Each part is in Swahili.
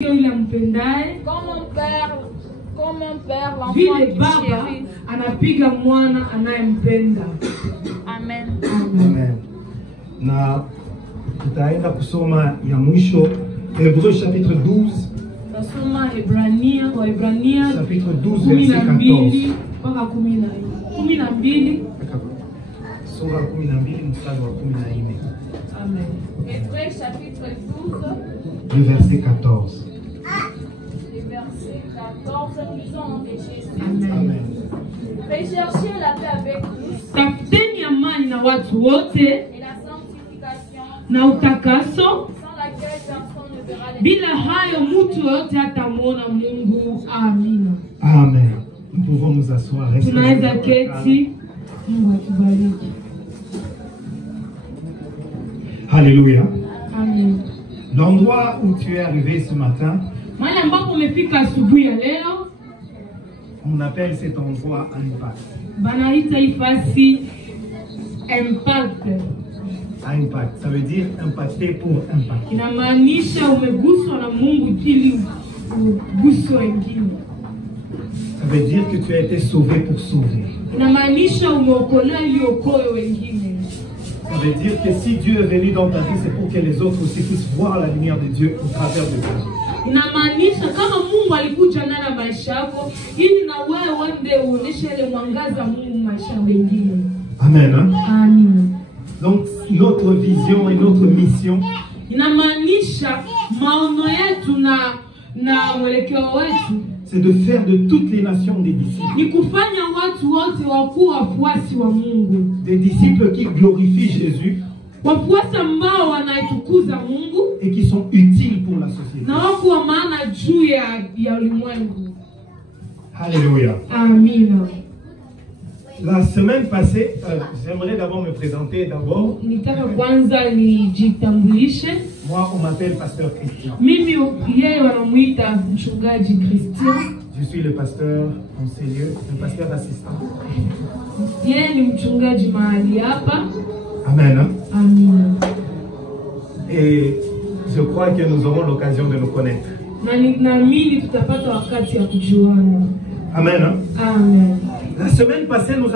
Comme mon père, l'enfant qui chérit. Anapiga mwana anayempenda. Amen. Amen. Na tutaenda kusoma ya mwisho Hébreux chapitre 12. Tasoma Waebrania Chapitre 12 verset 14. mpaka 12. Sura 12 mstari wa 14. Amen. Hébreux chapitre 12. Le verset 14. Le verset 14, lisons en nom de Jésus. Amen. Recherchez la paix avec tous Tafuteni amani na watu wote et la sanctification, na utakaso, sans laquelle personne ne verra les bila hayo mtu yote hatamwona Mungu. Amina. Amen. Nous pouvons nous asseoir. Tunaweza keti. Mungu atubariki. Alléluia. Amen. L'endroit où tu es arrivé ce matin, Mahali ambapo umefika asubuhi ya leo, on appelle cet endroit impact. banaita ifasi impact. Impact, ça veut dire impacté pour impact. Inamaanisha umeguswa na Mungu ili uguswe wengine. Ça veut dire que tu as été sauvé pour sauver. Inamaanisha umeokolewa ili uokoe wengine. Ça veut dire que si Dieu est venu dans ta vie, c'est pour que les autres aussi puissent voir la lumière de Dieu au travers de toi. Inamaanisha kama Mungu alikuja ndani ya maisha yako ili na wewe wende uoneshe ile mwangaza Mungu maisha wengine. Amen. Hein? Amen. Donc notre vision et notre mission, Inamaanisha maono yetu na mwelekeo wetu c'est de faire de toutes les nations des disciples. ni kufanya watu wote wakuwa wafuasi wa Mungu. Des disciples qui glorifient Jésus Wafuasi ambao wanaitukuza Mungu et qui sont utiles pour la société. na wako wa maana juu ya ulimwengu. Alléluia. Amina. La semaine passée, j'aimerais d'abord me présenter d'abord. Nitaka kwanza nijitambulishe. Moi, on m'appelle pasteur Christian. Mimi yeye wanamuita mchungaji Christian. Je suis le pasteur conseiller, le pasteur assistant. Yeye ni mchungaji mahali hapa. Amen. Hein? Amina. Et je crois que nous aurons l'occasion de nous connaître. Na naamini tutapata wakati ya kujuana. Amen. Hein? Amen. La semaine passée, nous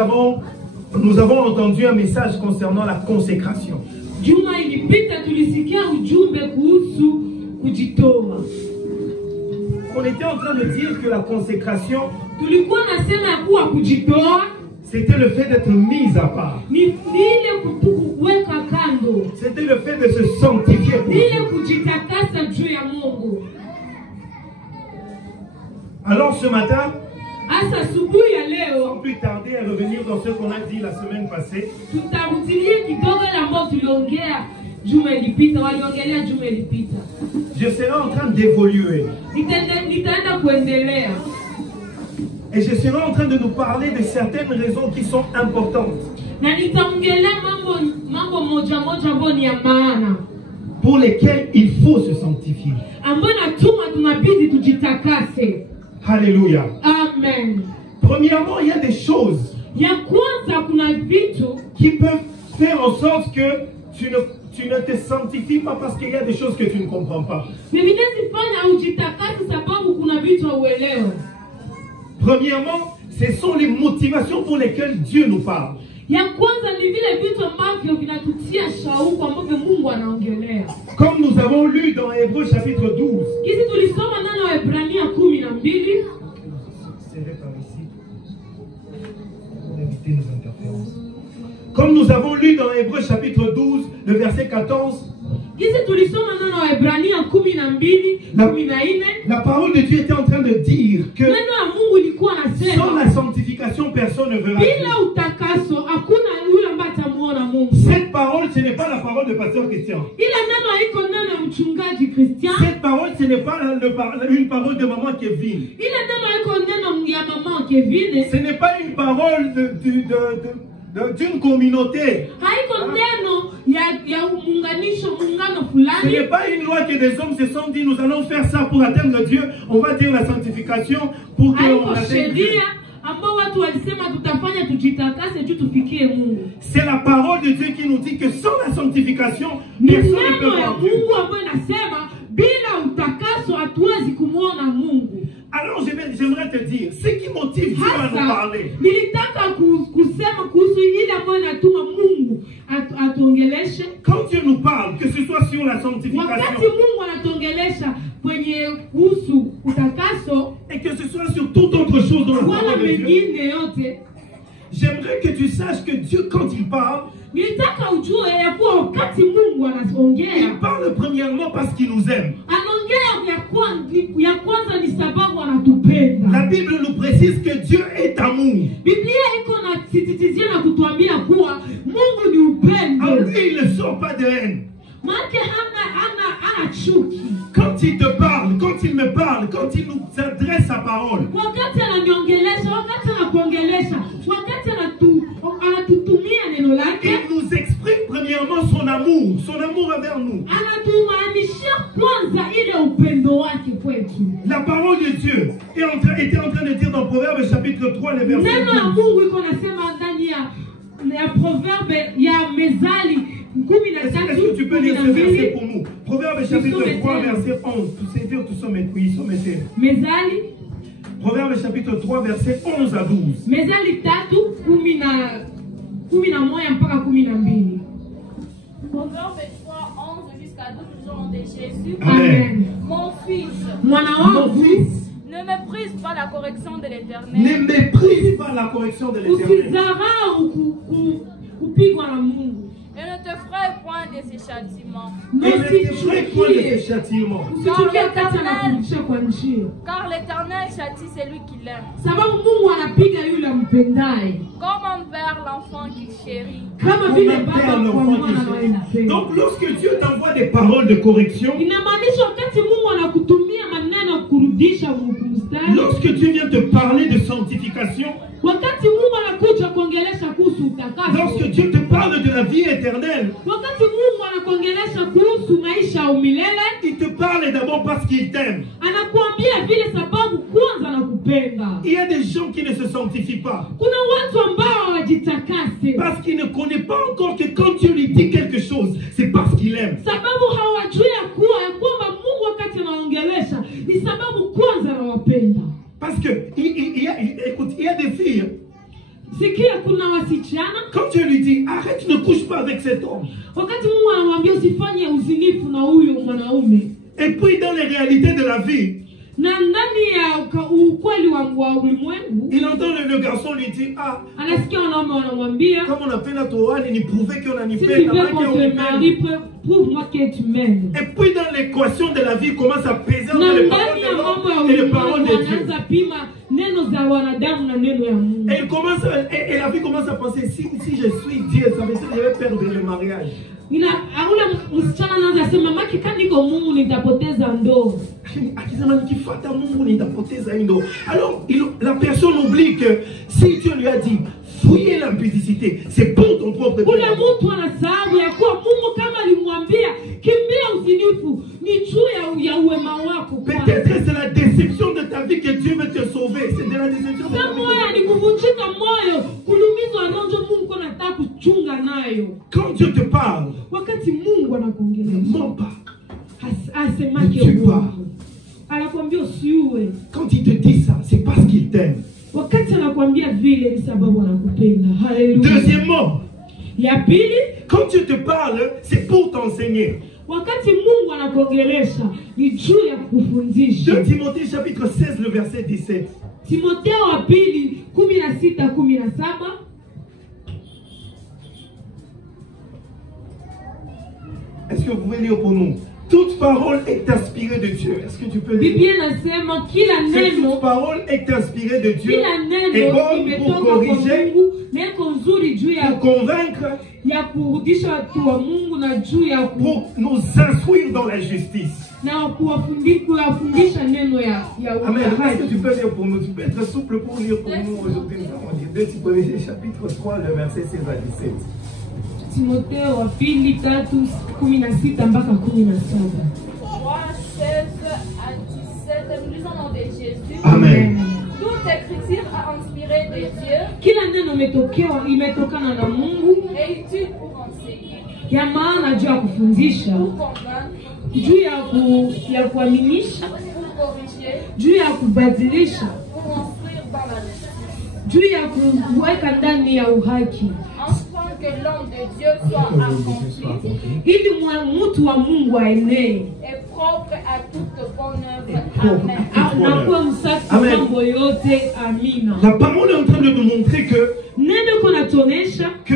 avons entendu un message concernant la consécration. Juma ilipita tulisikia ujumbe kuhusu kujitoa. On était en train de dire que la consécration, Tulikuwa nasema kuwa kujitoa c'était le fait d'être mis à part. ni ile kuweka kando. C'était le fait de se sanctifier pour Ile Dieu. kujitakasa juu ya Mungu. Alors ce matin, Asa asubuhi ya sans leo plus tarder à revenir dans ce qu'on a dit la semaine passée, tutarudilia kidogo ile ambayo tuliongea juma ilipita, waliongelea juma ilipita. je serai en train d'évoluer. Nitaenda kuendelea. Et je serai en train de nous parler de certaines raisons qui sont importantes Na nitaongelea mambo moja ambayo ni ya maana, pour lesquelles il faut se sanctifier. ambayo natuma tunabidi tujitakase. Alléluia. Amen. Premièrement, il y a des choses Ya kwanza kuna vitu qui peuvent faire en sorte que tu ne te sanctifies pas parce qu'il y a des choses que tu ne comprends pas. Biblia zifanya ujitakase sababu kuna vitu hauelewi. Premièrement, ce sont les motivations pour lesquelles Dieu nous parle. Ya kwanza ni vile vitu ambavyo vinatutia shauku ambavyo Mungu anaongelea. Comme nous avons lu dans Hébreux chapitre 12. Kisi tulisoma ndani ya Waebrania 12. Comme nous avons lu dans Hébreux chapitre 12, le verset 14. Kisi tulisoma ndani ya Waebrania 12:14. La parole de Dieu était en train de dire que Neno ya Mungu ilikuwa sans nasema la sanctification, personne ne verra Dieu. bila utakaso hakuna yule ambaye atamuona Mungu. Cette parole, ce n'est pas la parole de pasteur Christian. Ila neno haiko neno ya mchungaji Christian. Cette parole, ce n'est pas une parole de maman Kevin. Ila neno haiko neno ya mama Kevin. Ce n'est pas une parole d'une communauté. Haiko neno ya muungano Ce fulani. n'est pas une loi que des hommes se sont dit, nous allons faire ça pour atteindre Dieu. On va dire la sanctification pour qu'on Haiko atteigne Dieu. sheria ambao watu walisema tutafanya tujitakase juu tufikie Mungu. C'est la parole de Dieu qui nous dit que sans la sanctification, Ni personne ne peut neno ya voir Dieu. Mungu ambayo inasema bila utakaso hatuwezi j'aimerais te dire, ce qui motive Dieu à nous hasa parler, nilitaka kusema kuhusu ile ambayo inatuma Mungu atuongeleshe. quand Dieu nous parle, que ce soit sur la Wakati sanctification, Mungu anatuongelesha kwenye kuhusu utakaso et que ce soit sur toute autre chose dans la wala parole de Dieu, mengine yote, j'aimerais que tu saches que Dieu, quand il parle nilitaka ujue ya kuwa wakati Mungu anaongea, parle premièrement parce qu'il nous aime. anaongea ya kwanza ni sababu anatupenda. La Bible nous précise que Dieu est amour. Biblia iko na sisitizia na kutuambia kuwa Mungu ni En upendo. lui, il ne sort pas de haine. Maana hana chuki. Quand il te parle, quand il me parle, quand il nous adresse sa parole, Wakati ananiongelesha, wakati anakuongelesha, wakati anatutumia neno lake, il nous exprime premièrement son amour envers nous. anatumaanisha kwanza ile upendo wake kwetu. La parole de Dieu était en train de dire dans Proverbes chapitre 3, le verset Neno la 12. Mungu iko nasema ndani ya Proverbe ya Mezali 13. Est-ce que tu peux lire ce verset pour nous? Proverbes chapitre 3, verset 11. Tu sais dire, nous sommes éteints. Mezali Proverbes chapitre 3, verset 11 à 12. Mezali 3:11 mpaka 12. Proverbe 3, 11 jusqu'à 12, nous avons de Jésus. Amen. Mon fils, Mwana Mon wangu, fils, ne méprise pas la correction de ne l'Éternel. méprise pas la correction de l'Éternel. usidharau kupigwa na Mungu. Et ne te fraie point de ses châtiments. Et ne t'effraie point de ses châtiments. Usichukie wakati anakufundisha kwa njia, Car l'Éternel châtie celui qui l'aime. sababu Mungu anapiga yule ampendaye, Comme un père l'enfant qu'il chérit. kama Comme vile un père, baba kwa l'enfant mwana qui chérit. anayempenda. Donc lorsque Dieu t'envoie des paroles de correction, Inamaanisha wakati Mungu anakutumia maneno kurudisha mstari, lorsque Dieu vient te parler de sanctification, wakati Mungu anakuja kuongelesha kuhusu utakaso, lorsque Dieu te parle de la vie éternelle, wakati Mungu anakuongelesha kuhusu maisha ya umilele, il te parle d'abord parce qu'il t'aime. anakuambia vile sababu kwanza anakupenda. Il y a des gens qui ne se sanctifient pas Kuna watu ambao hawajitakase parce qu'ils ne connaissent pas encore que quand Dieu lui dit quelque chose, c'est parce qu'il aime. sababu hawajui ya kwamba Mungu wakati anaongelesha ni sababu kwanza anawapenda. Parce que, écoute, il y a des filles, Sikia, kuna wasichana quand Dieu lui dit, arrête, ne couche pas avec cet homme. wakati Mungu anamwambia usifanye uzinifu na huyo mwanaume, Et puis dans les réalités de la vie, na ndani ya ukweli wa ulimwengu il entend le garçon lui dire, ah, anasikia wanaume wanamwambia comme on appelle à toi, il prouver qu'on a ni si fait, tu veux qu'on te marie, prouve-moi que tu m'aimes. Et puis dans l'équation de la vie, commence à peser entre Na les ndani ya mambo ya paroles de l'homme et les paroles ulimwengu de Dieu. anaanza pima neno za wanadamu na neno ya Mungu. Et, il commence, et la vie commence à penser, si je suis Dieu, ça veut dire que je vais perdre le mariage. Ule msichana anaanza sema maki kama niko Mungu nitapoteza ndoa. Akisema nikifuata Mungu nitapoteza ndoa. Alors la personne oublie que si Dieu lui a dit fouiller l'impudicité, c'est pour ton propre Ule bien. mtu anasahau ya kuwa Mungu kama alimwambia kimbia uzinifu ni juu ya uwema wako. Peut-être que c'est la déception de ta vie que Dieu veut te sauver. C'est de la déception de ta Sasa vie. moyo ni kuvunjika moyo, kulumizwa nonjo Mungu anataka kuchunga nayo. Quand Dieu te parle, Wakati Mungu ne anakuongelesha, mens pas. asemake Ne tue pas. uongo. Anakuambia usiue. Quand il te dit ça, c'est parce qu'il t'aime. Wakati anakuambia vile ni sababu anakupenda. Haleluya. Deuxièmement, Ya pili, quand Dieu te parle, c'est pour t'enseigner. wakati Mungu anakuongelesha ni juu ya kukufundisha. 2 Timothée chapitre 16, le verset 17. Timotheo wa pili 16:17. Est-ce que vous pouvez lire pour nous? Toute parole est inspirée de Dieu. Est-ce que tu peux lire? Biblia inasema kila Cette neno, parole est inspirée de Dieu kila et neno bonne imetoka pour kwa corriger, Mungu, neno nzuri juu pour convaincre, ya kurudisha watu wa Mungu na juu ya pour nous instruire dans la justice. na kuwafundisha neno ya Amen. Est-ce haki. que tu peux lire pour nous? Tu peux être souple pour lire pour nous aujourd'hui. Nous allons lire 2 Timothée chapitre 3, le verset 16 à 17. Timotheo wa pili 3:16 mpaka 17. 3, 16 à 17, nous lisons au nom de Jésus. Amen. Toute écriture a inspiré de Dieu Kila neno imetokana na Mungu et utile pour enseigner, ya maana juu ya kufundisha, pour convaincre, juu ya kuaminisha, pour corriger, juu ya kubadilisha, pour juu ya kuweka ndani ya uhaki, afin que l'homme de Dieu soit accompli ili mtu wa Mungu aenee et propre à toute bonne œuvre. Amen. anakuwa msafi kwa mambo yote. Amina. La parole est en train de nous montrer Neno kunatuonesha que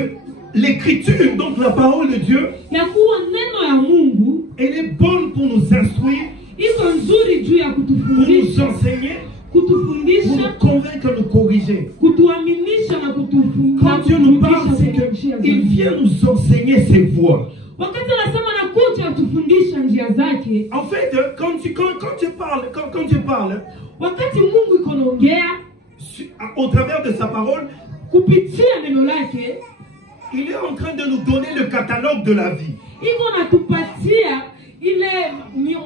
l'écriture, donc la parole de Dieu, ya kuwa neno ya Mungu elle est bonne pour nous instruire, iko nzuri juu ya pour nous kutufundisha, enseigner, pour kutufundisha, nous convaincre, nous corriger. kutuaminisha na Quand Dieu nous parle, c'est qu'il vient nous enseigner ses voies. Wakati anasema anakuja kutufundisha njia zake. En fait, quand tu parles, Wakati Mungu iko naongea au travers de sa parole, kupitia neno lake, il est en train de nous donner le catalogue de la vie. iko natupatia ile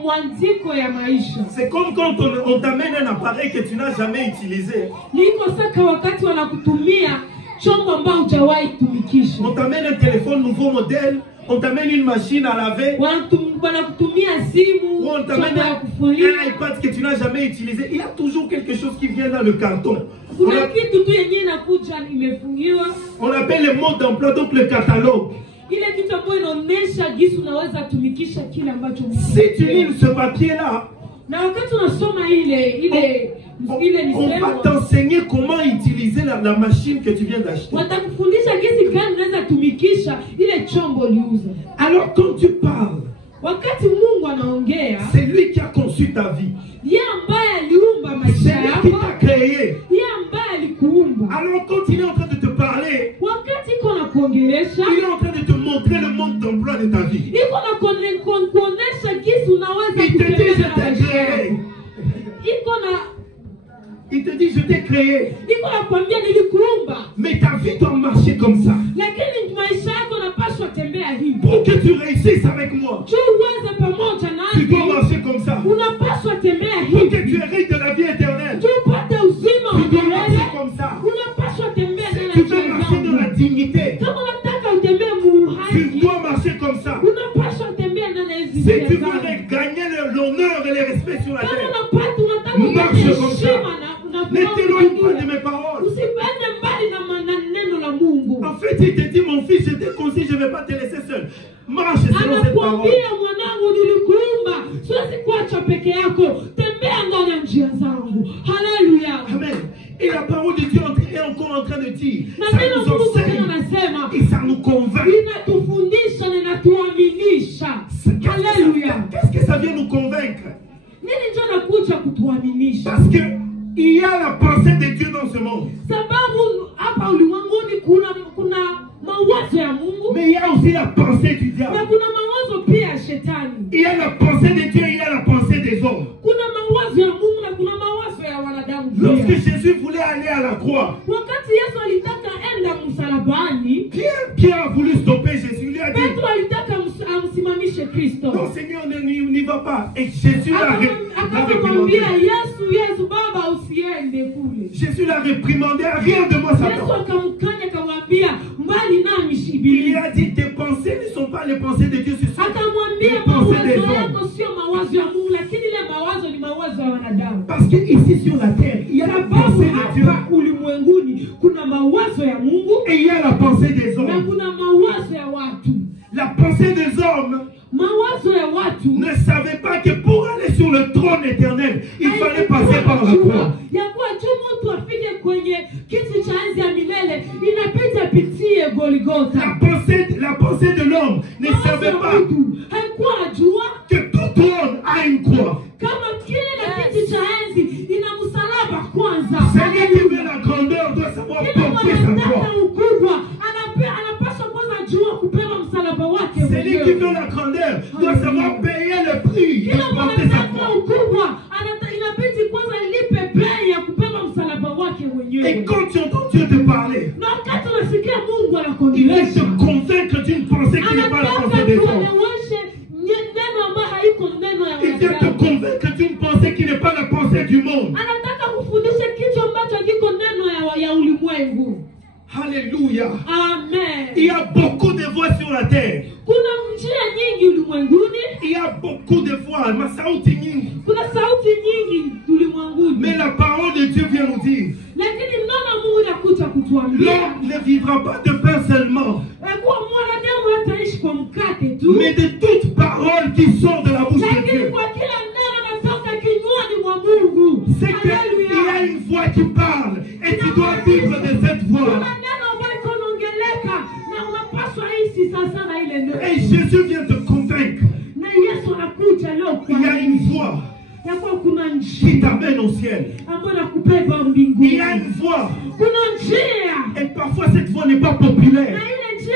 mwandiko ya maisha. C'est comme quand on t'amène un appareil que tu n'as jamais utilisé. Niko saka wakati wanakutumia chombo ambao hujawahi tumikisha. On t'amène un téléphone nouveau modèle, on t'amène une machine à laver, Wanakutumia simu, ou on t'amène un iPad que tu n'as jamais utilisé. Il y a toujours quelque chose qui vient dans le carton. Kuna kitu tu yenyewe inakuja imefungiwa. On appelle le mode d'emploi, donc le catalogue. Ile kitu ambayo inaonesha jinsi unaweza tumikisha kile ambacho Si tu lis ce papier-là, na wakati unasoma ile on va t'enseigner comment utiliser la machine que tu viens d'acheter. watakufundisha jinsi gani unaweza tumikisha ile chombo liuza. Alors quand tu parles, Wakati Mungu anaongea, c'est lui qui a conçu ta vie. yeye ambaye aliumba maisha C'est lui yako, qui t'a créé. yeye ambaye alikuumba. Alors quand il est en train de te parler, Wakati iko na kuongelesha, il est en train de te montrer le mode d'emploi de ta vie. iko na kuonesha jinsi unaweza Il te dit, kutembea je na t'ai maisha créé. yako. Iko na Il te dit, je t'ai créé. iko na kwambia nilikuumba, Mais ta vie doit marcher comme ça. lakini maisha yako napaswa tembea hivi. Pour que tu réussisses avec moi, Tu uweze pamoja tu dois nami, marcher comme ça. unapaswa tembea Pour que tu hivi. hérites de la vie éternelle, Tu upate uzima wa tu dois marcher milele, comme ça. unapaswa tembea ndani Tu ya dois njia marcher dans la zangu. dignité. Kama unataka utembee Tu muuhaki, dois marcher comme ça. unapaswa tembea ndani ya hizi Si tu njia veux zangu. gagner l'honneur et le respect sur la Kama terre, unataka marche upate comme ça. heshima na ne t'éloigne pas de mes paroles. usipende mbali na neno la Mungu. En fait, il te dit, mon fils, je t'ai conçu, je ne vais pas te laisser seul. Marche selon cette parole. Anakuambia, mwanangu, nilikuumba, siwezi kuacha peke yako, tembea ndani ya njia zangu. Haleluya. Amen. Et la parole de Dieu est encore en train de dire, Na ça neno nous Mungu enseigne tena anasema, et ça nous convainc. inatufundisha na inatuaminisha. Haleluya. Qu'est-ce que ça vient nous convaincre? Nini ndio nakuja kutuaminisha? Parce que il y a la pensée de Dieu dans ce monde. Sababu hapa ulimwenguni kuna mawazo ya Mungu, Mais il y a aussi la pensée du na diable. kuna mawazo pia ya shetani. Il y a la pensée de Dieu, il y a la pensée des hommes. Kuna mawazo ya Mungu na kuna mawazo ya wanadamu. Lorsque pia. Jésus voulait aller à la croix, Wakati Yesu alitaka enda msalabani, Pierre a voulu stopper Jésus. Il lui a dit, Petro alitaka amsimamishe Kristo. non Seigneur, n'y va pas. Et Jésus l'a réprimandé. Akamwambia Yesu, Baba usiende kule. Jésus l'a réprimandé, rien de moi Yesu Satan. akamkanya akamwambia mbali nami Il lui Ibilisi. a dit, tes pensées ne sont pas les pensées de Dieu, ce sont les Akamwambia pensées des mawazo hommes. yako sio mawazo ya Mungu, lakini ile mawazo ni mawazo ya wanadamu. Parce que ici sur la terre, il y a la Sababu pensée de Dieu hapa ulimwenguni kuna mawazo ya Mungu et il y a la pensée des na hommes. kuna mawazo ya watu. La pensée des hommes Mawazo ya watu ne savait pas que pour aller sur le trône éternel, il fallait passer par la croix. ya kuwa tu mtu afike kwenye kiti cha enzi ya milele inapita pitie Golgotha. La pensée de l'homme ne savait pas haikuwa ajua que tout trône a une croix. kama kile kiti cha enzi ina msalaba kwanza. Celui qui veut la grandeur doit savoir porter sa croix. Ukubwa anapaswa kwanza jua kubeba msalaba wake. Celui qui veut la grandeur doit savoir payer le prix de porter sa croix. Ukubwa inabidi kwanza lipe bei ya kubeba msalaba wake mwenyewe. Et quand tu entends Dieu te parler, Na wakati unasikia Mungu il vient anakuongelesha, te convaincre d'une pensée qui n'est pas la pensée des hommes. neno ambayo haiko neno ya Il vient te wanadamu. convaincre d'une pensée qui n'est pas la pensée du monde. Anataka kufundisha kitu ambacho hakiko neno ya ulimwengu. Alléluia. Amen. Il y a beaucoup de voix sur la terre. Kuna njia nyingi ulimwenguni, Il y a beaucoup de voix. Masauti nyingi. kuna sauti nyingi ulimwenguni, Mais la parole de Dieu vient nous dire, lakini neno la Mungu akamwambia l'homme ne vivra pas de pain seulement, kuwa mwanadamu hataishi kwa mkate tu, mais de toute parole qui sort de la bouche de lakini Dieu. kwa kila neno natoka kinywani mwa Mungu. C'est qu'il y a une voix qui parle et tu dois vivre de cette voix. Kuna neno ambayo iko naongeleka na unapaswa ishi sasa na ile neno. Et Jésus vient te convaincre. Na Yesu anakuja leo kwa Il y a une voix ya kuwa kuna qui njia t'amène au ciel. ambayo nakubeba Il mbinguni. y a une voix. Kuna njia Et parfois cette voix n'est pas populaire. na ile njia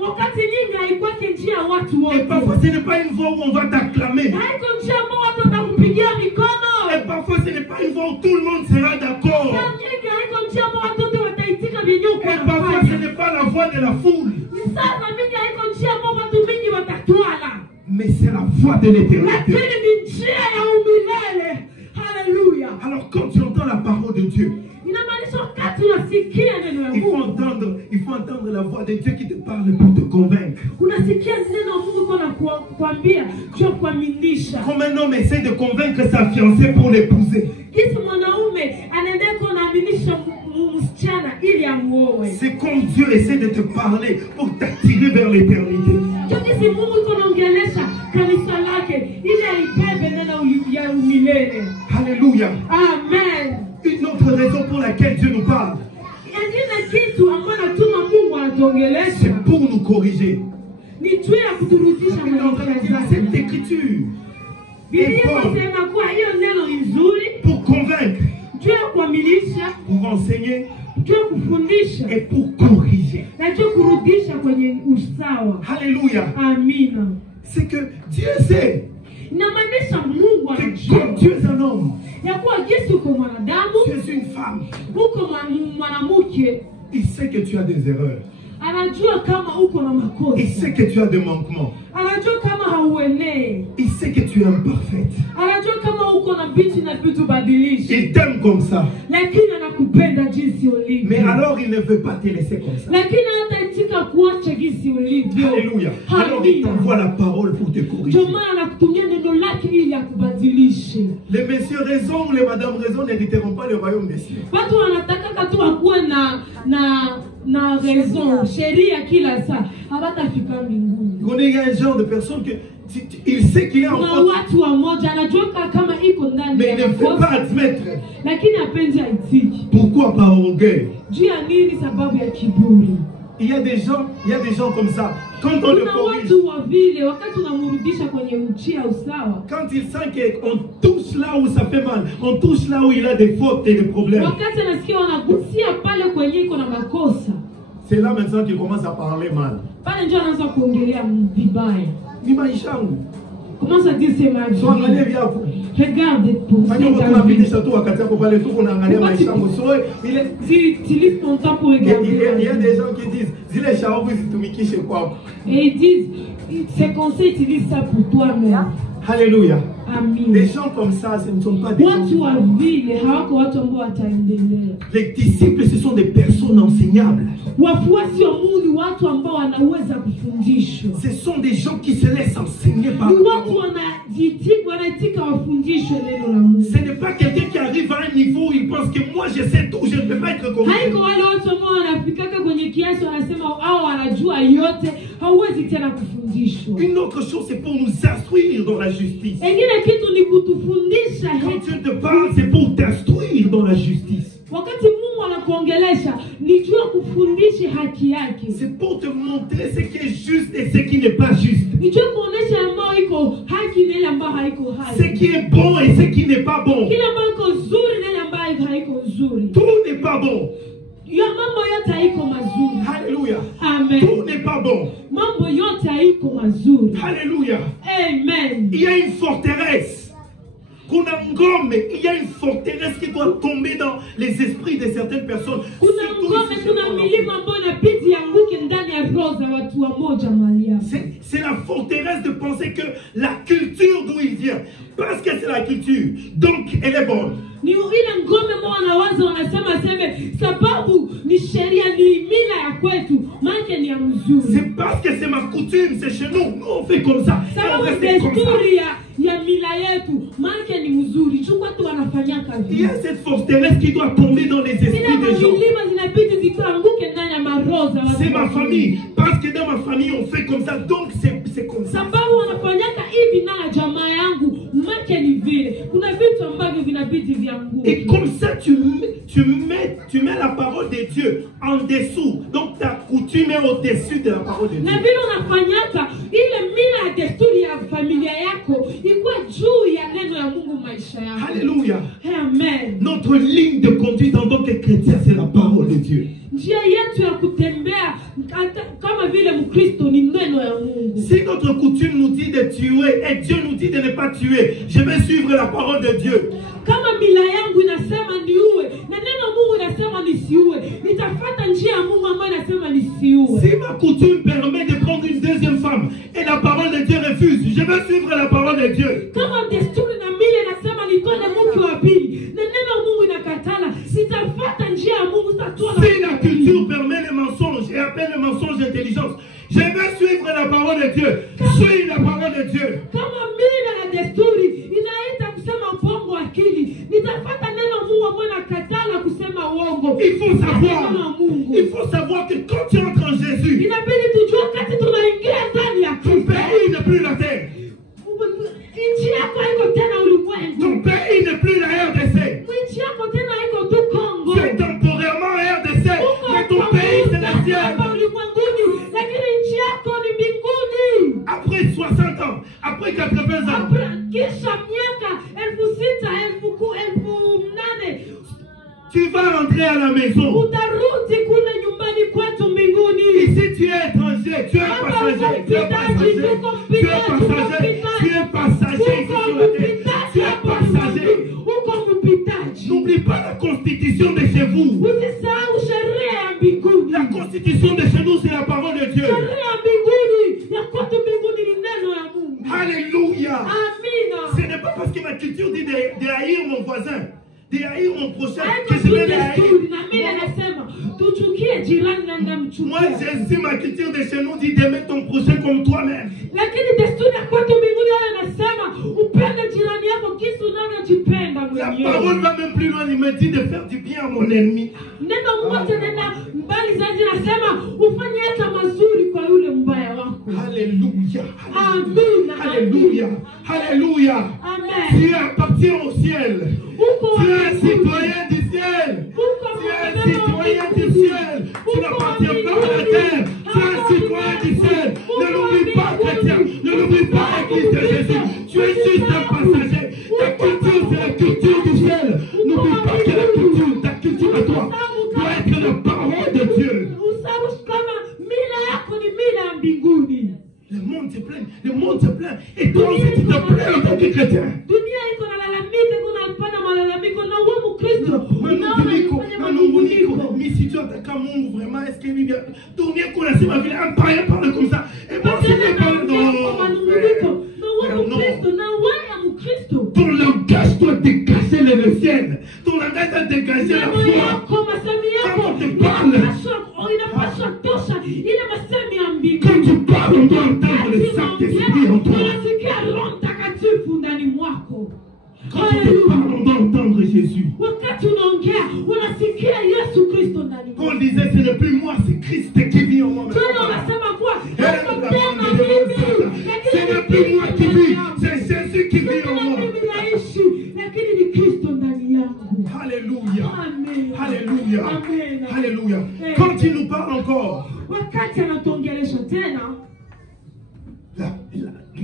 wakati nyingi haikuwa njia ya watu Et wote. parfois ce n'est pas une voix où on va t'acclamer. Haiko njia ambayo watu watakupigia mikono. Et parfois ce n'est pas une voix où tout le monde sera d'accord. Saa nyingi haiko njia ambayo watoto wataitika vinyuko. Et parfois ce n'est pas la voix de la foule. Ni sasa mingi haiko njia ambayo watu mingi watatwala. Mais c'est la voix de l'éternité. Lakini ni njia ya umilele. Haleluya. Alors quand tu entends la parole de Dieu, Inamaanisha wakati unasikia neno la il faut Mungu, entendre la voix de Dieu qui te parle pour te convaincre. unasikia neno la Mungu kwa kuambia sio kuaminisha. Comme un homme essaie de convaincre sa fiancée pour l'épouser, Kisi mwanaume anaendelea kuaminisha msichana ili amuoe. c'est comme Dieu essaie de te parler pour t'attirer vers l'éternité. Sio kisi Mungu iko naongelesha kanisa lake ili aibebe neno ya umilele. Alléluia. Amen. Une autre raison pour laquelle Dieu nous parle, Ingine kitu ambacho natuma Mungu anatuongelesha c'est pour nous corriger. ni juu ya kuturudisha maisha Cette zake. écriture Biblia est forte inasema kuwa hiyo neno ni nzuri pour convaincre, juu ya kuamilisha, pour enseigner juu ya kufundisha et pour corriger. na juu ya kurudisha kwenye usawa. Alléluia. Amina. C'est que Dieu sait Inamaanisha Mungu que anajua comme tu es un homme, ya kuwa jinsi uko mwanadamu, tu es une femme, uko mwanamke, il sait que tu as des erreurs. anajua kama uko na Il makosa, sait que tu as des manquements. anajua kama hauenee, Il sait que tu es imparfaite. anajua kama uko na vitu na vitu badilisha, Il t'aime comme ça. lakini anakupenda jinsi ulivyo. Mais alors il ne veut pas te laisser comme ça. Lakini hataitika kuacha jinsi ulivyo. Alléluia. Alors il t'envoie la parole pour te corriger. Ndio maana anakutumia neno lake ili akubadilishe. Les messieurs raison ou les madames raison n'hériteront pas le royaume des cieux. Watu wanataka tu wakuwe na raison, sheria kila saa, hawatafika mbinguni. Il y a un genre de personne que il sait qu'il est en Kuna faute, watu wamoja anajua kama iko ndani mais ya il ne veut pas makosa, admettre. lakini hapendi aitiki. Pourquoi? Par orgueil. Juu ya nini? Sababu ya kiburi. Il y a des gens comme ça. Quand on le Kuna corrige, watu wa vile, wakati unamrudisha kwenye njia ya usawa, quand il sent qu'on touche là où ça fait mal, on touche là où il a des fautes et des problèmes, wakati anasikia wanagusia pale kwenye iko na makosa, c'est là maintenant qu'il commence à parler mal. pale ndio anaanza kuongelea vibaya. Ni maisha yangu. Commence à dire c'est ma vie. So angalia vyako. Regarde pour Fanya mtu anapitisha tu wakati yako pale tu unaangalia maisha yangu. So tu utilises ton temps pour regarder. il y a des gens qui disent zile shauri zitumikishe kwako. Et ils disent ces conseils, utilise ça pour toi-même. Alléluia. Amen. Des gens comme ça, ce ne sont pas des Watu wa gens. vile hawako watu ambao wataendelea. Les disciples, ce sont des personnes enseignables. Wafuasi wa Mungu ni watu ambao wanaweza kufundishwa. Ce sont des gens qui se laissent enseigner par Ni la watu parole. wanaitika wafundishwe neno la Mungu. Ce n'est pas quelqu'un qui arrive à un niveau où il pense que moi je sais tout, je ne peux pas être Haiko corrigé. wale watu ambao wanafikaka kwenye kiasi wanasema hao wanajua yote, hauwezi tena kufundishwa. Une autre chose, c'est pour nous instruire dans la justice. Engine kitu ni kutufundisha. Quand Dieu te parle, c'est pour t'instruire dans la justice. Wakati Mungu anakuongelesha ni juu ya kufundisha haki yake. C'est pour te montrer ce qui est juste et ce qui n'est pas juste. Ni juu ya kuonesha ambayo iko haki na ile ambayo haiko haki. Ce qui est bon et ce qui n'est pas bon. Kile ambayo iko nzuri na ile ambayo haiko nzuri. Tout n'est pas bon. Ya mambo yote haiko mazuri. Alléluia. Amen. Tout n'est pas bon. Mambo yote haiko mazuri. Alléluia. Amen. Il y a une forteresse. Kuna ngome, il y a une forteresse qui doit tomber dans les esprits de certaines personnes. Kuna Surtout ngome, ici, kuna milima ambayo inabidi yanguke ndani ya roho za watu wa moja mahali hapa. c'est la forteresse de penser que la culture d'où il vient, parce que c'est la culture, donc elle est bonne. Ni ile ngome ambao wanawaza wanasema seme sababu ni sheria ni mila ya kwetu maana ni ya mzuri. C'est parce que c'est ma coutume, c'est chez nous. Nous on fait comme ça. Sababu desturi ya mila yetu maana ni mzuri. Chukua tu wanafanya kazi. Il y a cette forteresse qui doit tomber dans les esprits des gens. C'est ma famille. Parce que dans ma famille on fait comme ça, donc c'est comme ça. Sababu wanafanyaka hivi na jamaa yangu maana ni vile. Kuna vitu ambavyo vinabidi vyangu. Et comme ça tu mets la parole de Dieu en dessous. Donc ta coutume est au-dessus de la parole de Dieu. Na vile unafanyaka ile mila ya desturi ya familia yako ikuwa juu ya neno ya Mungu maisha yako. Alléluia. Amen. Notre ligne de conduite en tant que chrétien, c'est la parole de Dieu. Njia yetu ya kutembea kama vile Mkristo ni neno ya Mungu. Si notre coutume nous dit de tuer et Dieu nous dit de ne pas tuer, je vais suivre la parole de Dieu. Kama mila yangu inasema niue na neno Mungu inasema nisiue, nitafuata njia ya Mungu ambayo inasema nisiue. Si ma coutume permet de prendre une deuxième femme et la parole de Dieu refuse, je vais suivre la parole de Dieu. Kama desturi na mila inasema nitoe mke wa pili na neno Mungu inakatala, sitafuata njia ya Mungu, sitatoa. Si la culture permet le mensonge et appelle le mensonge intelligence, je vais suivre la parole de Dieu. Suis la parole de Dieu. Kama mila na desturi inaita kusema uongo akili, nitafuata neno Mungu ambayo inakatala kusema uongo. Il faut savoir que quand tu entres en Jésus, inabidi tujue wakati tunaingia ndani ya ton pays n'est plus la terre. Nchi yako haiko tena ulimwengu. Ton pays n'est plus la RDC. Nchi yako tena haiko tu Kongo. C'est temporairement RDC, mais ton pays c'est la ciel. Après 60 ans, après 80 ans, tu vas rentrer à la maison. Ici tu es étranger, tu es passager, tu es passager, tu es passager, tu es passager ici sur la terre, tu es passager. N'oublie pas la constitution de chez vous. La constitution de chez nous c'est la parole de Dieu. Alléluia. Ce n'est pas parce que ma culture dit de haïr mon voisin, de haïr mon prochain, que je vais le haïr. Moi, si ma culture de chez nous dit d'aimer ton prochain comme toi-même. La parole va même plus loin, il me dit de faire du bien à mon ennemi. Alléluia. Alléluia. Alléluia. Tu appartiens au ciel. Tu es un citoyen du ciel. Tu es un citoyen du ciel. Tu n'appartiens pas à la terre. Tu es un citoyen du ciel. Ne l'oublie pas, chrétien. Ne l'oublie pas, Église de Jésus. Tu es juste un passager. Ta culture, c'est la culture du ciel. N'oublie pas que la culture, ta culture à toi, doit être la parole de Dieu. Le monde se plaint. Le monde se plaint. Et toi aussi, tu te plains en tant que chrétien. Mais si tu attaques à Mungu, vraiment, est-ce que lui, tourner connaissez ma vie, un païen parle comme ça. Et moi, je ne parle non. Ton langage doit dégager le ciel. Ton langage doit dégager la foi. Quand on te parle, quand tu parles, on doit entendre le Saint-Esprit en toi. Quand on te parle, on doit entendre Jésus. Paul disait, ce n'est plus moi, c'est Christ qui vit en moi. Ce n'est plus moi qui vis, c'est Jésus qui vit en moi. Alléluia. Alléluia. Alléluia. Quand il nous parle encore,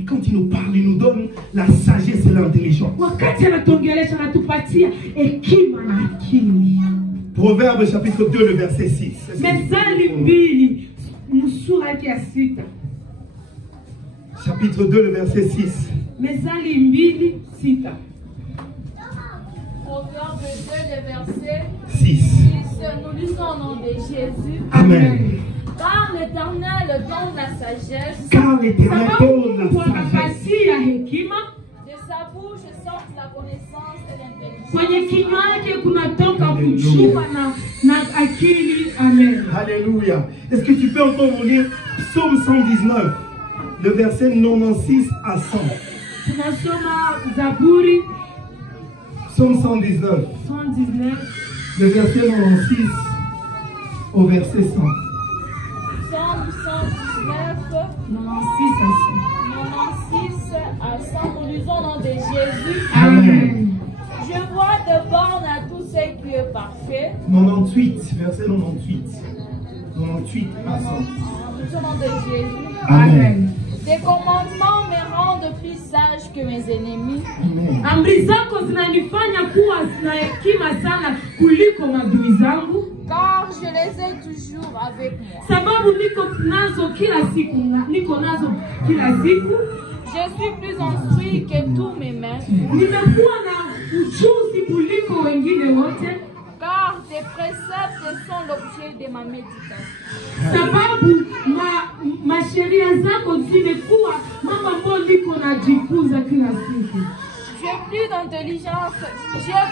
quand il nous parle, il nous donne la sagesse et l'intelligence. Proverbe chapitre 2, le verset 6. Chapitre 2, le verset 6. Proverbe 2, le verset 6. Nous lisons au nom de Jésus. Amen. Car l'Éternel donne la sagesse. Car l'Éternel donne la sagesse. De sa bouche la connaissance et l'intelligence. Kwenye kinywa yake kunatoka kujua na akili. Amen. Alléluia. Est-ce que tu peux encore lire Psaume 119, le verset 96 à 100? Tunasoma Zaburi Psaume 119, 119, le verset 96 au verset 100. Psaume 119, 96 à 100. Nous lisons au nom de Jésus. Amen. Je vois de bornes à tout ce qui est parfait. 98, verset 98. 98 à 100. Nous lisons au nom de Jésus. Amen. Tes commandements me rendent plus sage que mes ennemis. Amen. amri zako zinanifanya kuwa na hekima sana kuliko maadui zangu, Car je les ai toujours avec moi. sababu niko nazo kila siku. Je suis plus instruit que tous mes maîtres. Nimekuwa na ujuzi kuliko wengine wote, Car tes préceptes sont l'objet de ma méditation. sababu masheria zako zimekuwa mambo ambayo niko najifunza kila siku. J'ai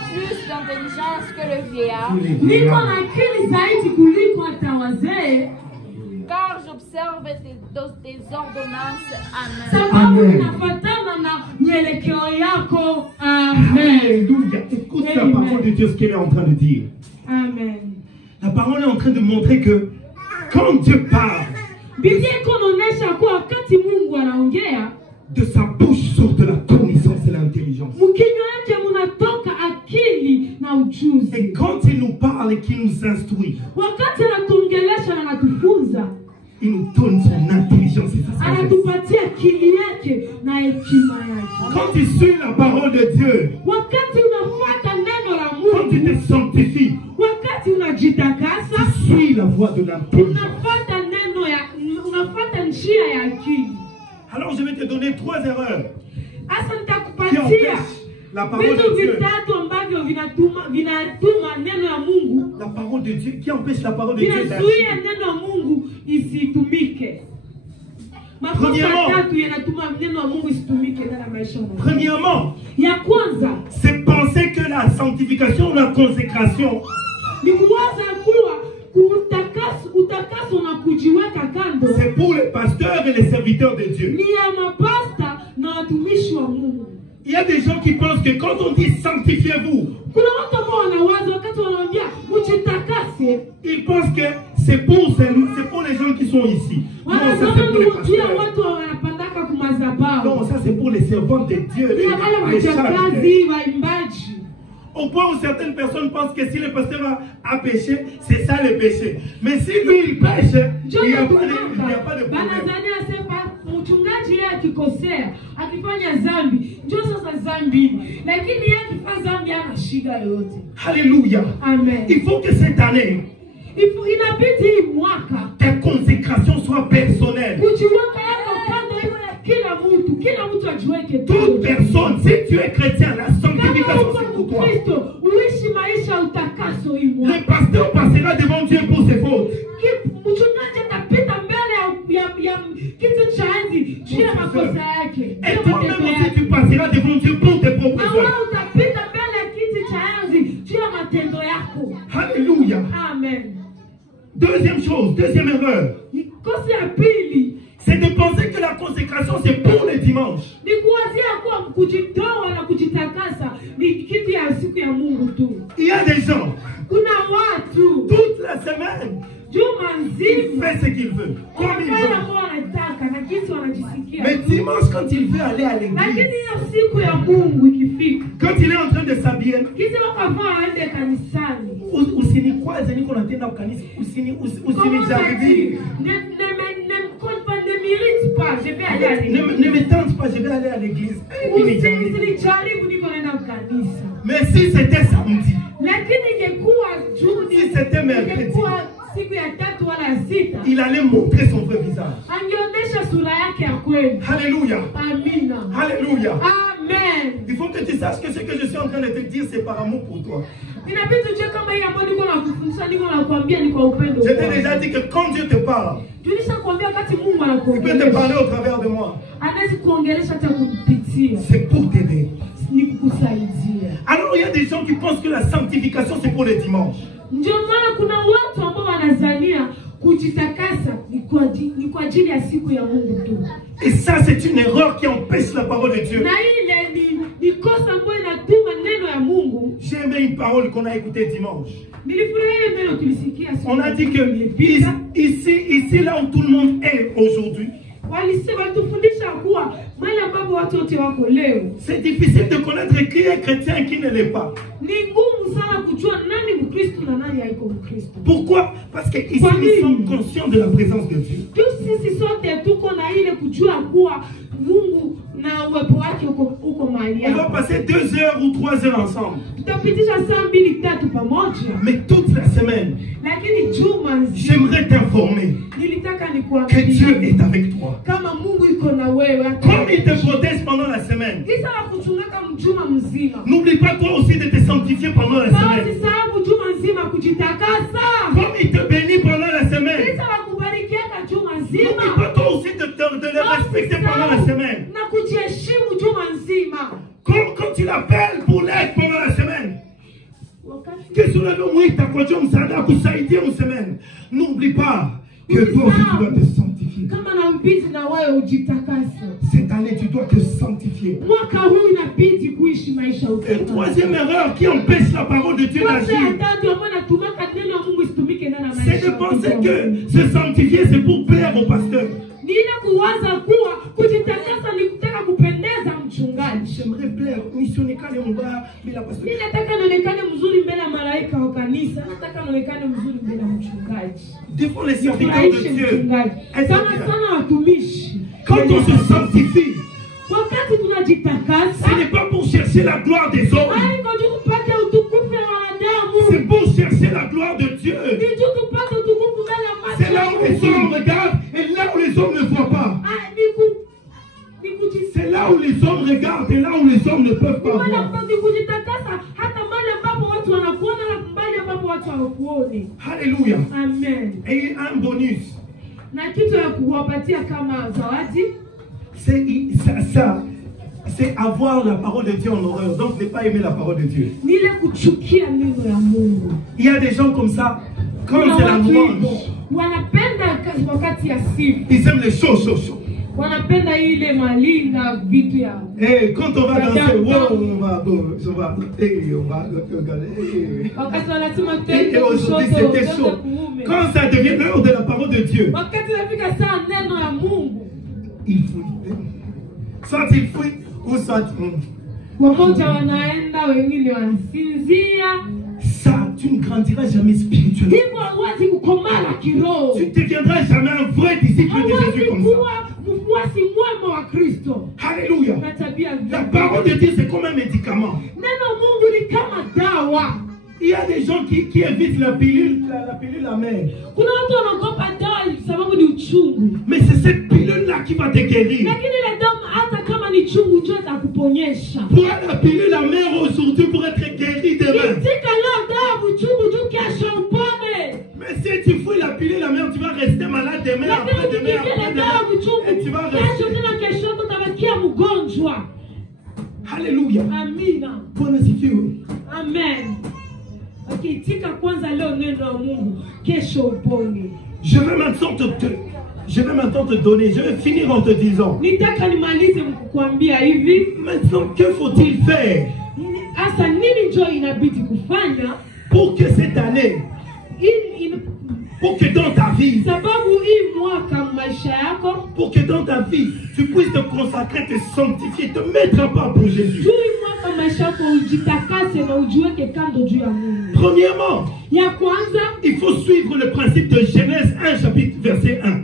plus d'intelligence que le vieillard. Niko na akili zaidi kuliko hata wazee, Car j'observe tes ordonnances. Amen. sababu Amen. unafatana na mielekeo yako. Amen. Alléluia. Écoute la Amen. parole de Dieu, ce qu'elle est en train de dire. Amen. La parole est en train de montrer que quand Dieu parle, Biblia iko inaonyesha kuwa wakati Mungu anaongea, de sa bouche sort de la connaissance et l'intelligence. mkinywa yake mnatoka akili na ujuzi. Et quand il nous parle et qu'il nous instruit, Wakati anatuongelesha na anatufunza, il nous donne son intelligence et sa sagesse. anatupatia akili yake na hekima yake. Quand tu suis la parole de Dieu, Wakati unafuata neno la quand tu Mungu, te sanctifies, wakati unajitakasa, tu suis la voie de l'intelligence. unafuata njia ya akili. Alors je vais te donner 3 erreurs Hasa qui nitakupatia empêchent la parole vitu de Dieu. vitatu ambavyo vinatuma neno ya Mungu, La parole de Dieu, qui empêche la parole de Dieu vinazuia d'agir. neno ya Mungu isitumike. Makosa Premièrement, tatu yanatuma neno ya Mungu isitumike ndani ya maisha yetu. Premièrement, Ya kwanza c'est penser que la sanctification ou la consécration ni kuwaza kuwa utakaso na kujiweka kando c'est pour les pasteurs et les serviteurs de Dieu. ni ya mapasta na watumishi wa Mungu. Il y a des gens qui pensent que quand on dit sanctifiez-vous, Kuna watu ambao wanawaza wakati wanaambia ujitakase, ils pensent que c'est pour les gens qui sont ici. Non, ça c'est wanasema pour les ni ujia pasteurs. watu wanapandaka kumazabao. Non, ça c'est pour les servants de Dieu. Ni les wale maréchals. wajakazi waimbaji. Au point où certaines personnes pensent que si le pasteur a péché, c'est ça le péché. Mais si lui il pêche, il n'y a pas de problème. Banazania sema mchungaji yeye akikosea, akifanya dhambi, ndio sasa dhambi. Lakini yeye akifanya dhambi hana shida yoyote. Alléluia. Amen. Il faut que cette année, Inabidi hii mwaka ta consécration soit personnelle. kujiweka yako kando iwe ya kila mtu ajiweke tu. Toute personne, si tu es chrétien, la Kama sanctification uko c'est pour toi. Mkristo, uishi maisha utakaso hii mwaka. Le pasteur passera devant Dieu pour ses fautes. Mchungaji atapita mbele ya kitu cha enzi juu ya makosa yake. Et toi-même aussi, tu passeras devant Dieu pour tes propres Na wewe œuvres. utapita mbele ya kiti cha enzi juu ya matendo yako. Alléluia. Amen. Deuxième chose, deuxième erreur, Kosa ya pili c'est de penser que la consécration c'est pour le dimanche. ni kuwazia kuwa kujitoa na kujitakasa ni kitu ya siku ya Mungu tu. Il y a des gens, Kuna watu toute la semaine, juma il nzima fait ce qu'il veut, comme il wanafanya veut. ambao wanataka na kitu wanajisikia. Mais dimanche, quand il veut aller à Lakini l'église, hiyo siku ya Mungu ikifika, quand il est en train de s'habiller, kisa wakavaa aende kanisani. usinikwaze niko natenda kanisa, usinijaribie. Ne mérite pas, je vais aller à l'église. Ne me tente pas, je vais aller à l'église. Usinijaribu niko naenda kanisa. Mais si c'était samedi, Lakini ingekuwa Juni, si c'était mercredi, ingekuwa siku ya tatu wala sita, il allait montrer son vrai visage. angeonyesha sura yake ya kweli. Alléluia. Amina. Alléluia. Amen. Il faut que tu saches que ce que je suis en train de te dire, c'est par amour pour toi. Inabidi tujue kama hii ambayo niko nakufundisha, niko nakwambia ni kwa upendo. Je t'ai déjà dit que quand Dieu te parle, Tulishakwambia wakati Mungu il peut te anakuongelesha, parler au travers de moi. anaweza kuongelesha hata kupitia. C'est pour t'aider. kukusaidia. Alors il y a des gens qui pensent que la sanctification c'est pour les dimanches. Ndio maana kuna watu ambao wanazania kujitakasa ni kwa ajili ya siku ya Mungu tu. Et ça c'est une erreur qui empêche la parole de Dieu. Na ile ni kosa ambayo inatuma neno ya Mungu. J'ai aimé une parole qu'on a écoutée dimanche. Nilifurahia neno tulisikia siku. On a dit que ici là où tout le monde est aujourd'hui, c'est difficile de connaître qui est chrétien et qui ne l'est pas. Pourquoi? Parce qu'ici nous sommes conscients de la présence de Dieu. On va passer 2 heures ou 3 heures ensemble. Mais toute la semaine, j'aimerais t'informer que Dieu est avec toi. Comme il te protège pendant la semaine, n'oublie pas toi aussi de te sanctifier pendant la semaine. Comme il te bénit pendant la semaine, n'oublie pas toi aussi de le respecter pendant la semaine. Quand tu l'appelles pour l'aide pendant la semaine, n'oublie pas que toi aussi tu dois te sanctifier. Cette année tu dois te sanctifier. Et troisième erreur qui empêche la parole de Dieu d'agir, c'est de penser que se sanctifier c'est pour plaire au pasteur. J'aimerais plaire devant les serviteurs de Dieu. Quand on se sanctifie, ce n'est pas pour chercher la gloire des hommes, c'est pour chercher la gloire de Dieu. C'est là où les hommes regardent et là où les hommes ne voient pas. C'est là où les hommes regardent et là où les hommes ne peuvent pas voir. Alléluia. Amen. Et un bonus. C'est avoir la parole de Dieu en horreur. Donc ne pas aimer la parole de Dieu. Il y a des gens comme ça. Quand c'est la louange, ils aiment les choses, chauds. Et quand on va danser, et aujourd'hui c'était chaud. Quand ça devient l'heure de la parole de Dieu, il fouille. Soit il fouille ou soit ça, tu ne grandiras jamais spirituellement. Tu ne deviendras jamais un vrai disciple de Jésus comme ça. Alléluia. La parole de Dieu c'est comme un médicament. Il y a des gens qui évitent la pilule amère. Mais c'est cette pilule-là qui va te guérir. Prends la pilule amère aujourd'hui pour être guéri demain. Mais si tu fouilles la pilule amère, tu vas rester malade demain, après-demain, et tu vas rester. Alléluia. Amen. Je vais maintenant te donner, je vais finir en te disant. Maintenant, que faut-il faire pour que cette année, pour que dans ta vie, pour que dans ta vie, tu puisses te consacrer, te sanctifier, te mettre à part pour Jésus. Premièrement, il faut suivre le principe de Genèse 1, chapitre verset 1.